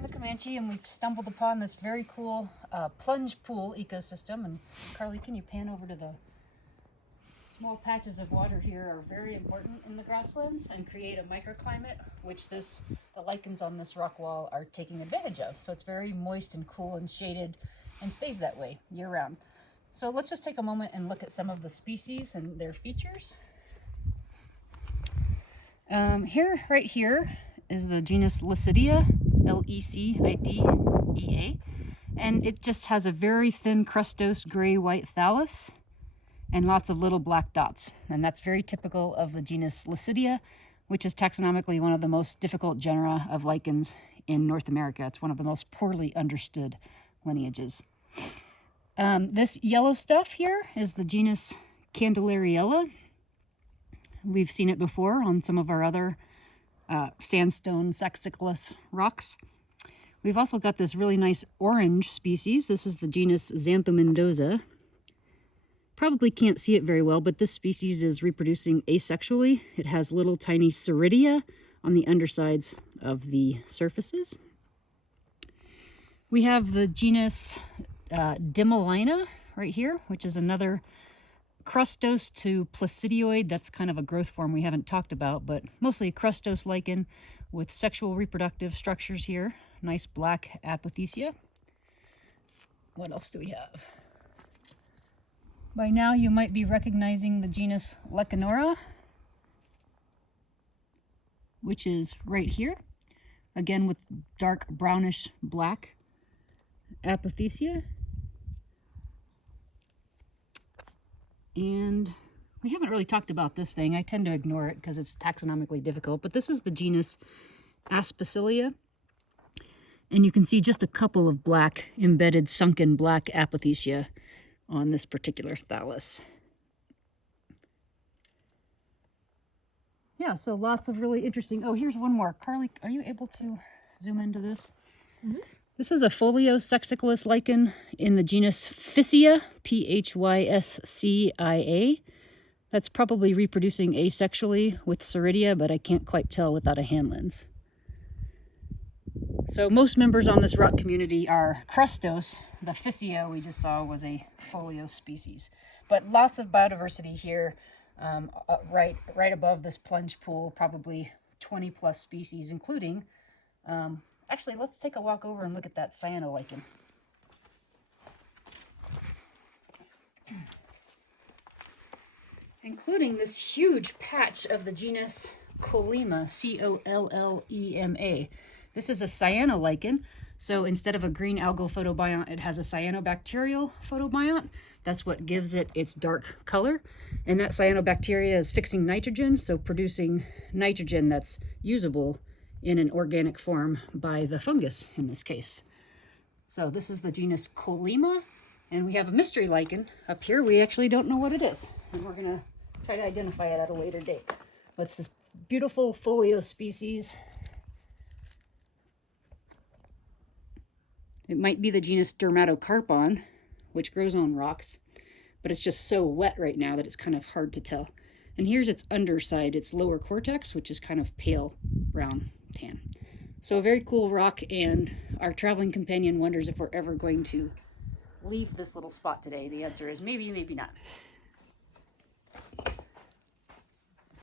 in the Comanche and we've stumbled upon this very cool plunge pool ecosystem. And Carly, can you pan over to the small patches of water here are very important in the grasslands and create a microclimate, which the lichens on this rock wall are taking advantage of. So it's very moist and cool and shaded and stays that way year round. So let's just take a moment and look at some of the species and their features. Right here is the genus Lecidia, Lecidea, and it just has a very thin crustose gray-white thallus and lots of little black dots. And that's very typical of the genus Lecidia, which is taxonomically one of the most difficult genera of lichens in North America. It's one of the most poorly understood lineages. This yellow stuff here is the genus Candelariella. We've seen it before on some of our other sandstone saxiclus rocks. We've also got this really nice orange species. This is the genus Xanthomendoza. Probably can't see it very well, but this species is reproducing asexually. It has little tiny ceridia on the undersides of the surfaces. We have the genus Dimmelina right here, which is another crustose to placidioid. That's kind of a growth form we haven't talked about, but mostly a crustose lichen with sexual reproductive structures here. Nice black apothecia. What else do we have? By now you might be recognizing the genus Lecanora, which is right here, again with dark brownish black apothecia. And we haven't really talked about this thing. I tend to ignore it because it's taxonomically difficult, but this is the genus Aspercilia. And you can see just a couple of black, embedded, sunken black apothecia on this particular thallus. Yeah, so lots of really interesting... Oh, here's one more. Carly, are you able to zoom into this? Mm-hmm. This is a folio sexiclus lichen in the genus Physcia, Physcia. That's probably reproducing asexually with ceridia, but I can't quite tell without a hand lens. So most members on this rock community are crustose. The Physcia we just saw was a folio species. But lots of biodiversity here, right above this plunge pool, probably 20 plus species, including... Actually, let's take a walk over and look at that cyanolichen. Including this huge patch of the genus Collema, Collema. This is a cyanolichen, so instead of a green algal photobiont, it has a cyanobacterial photobiont. That's what gives it its dark color. And that cyanobacteria is fixing nitrogen, so producing nitrogen that's usable in an organic form by the fungus in this case. So this is the genus Collema, and we have a mystery lichen up here. We actually don't know what it is, and we're gonna try to identify it at a later date. But it's this beautiful folio species. It might be the genus Dermatocarpon, which grows on rocks, but it's just so wet right now that it's kind of hard to tell. And here's its underside, its lower cortex, which is kind of pale brown tan. So a very cool rock, and our traveling companion wonders if we're ever going to leave this little spot today. The answer is maybe, maybe not.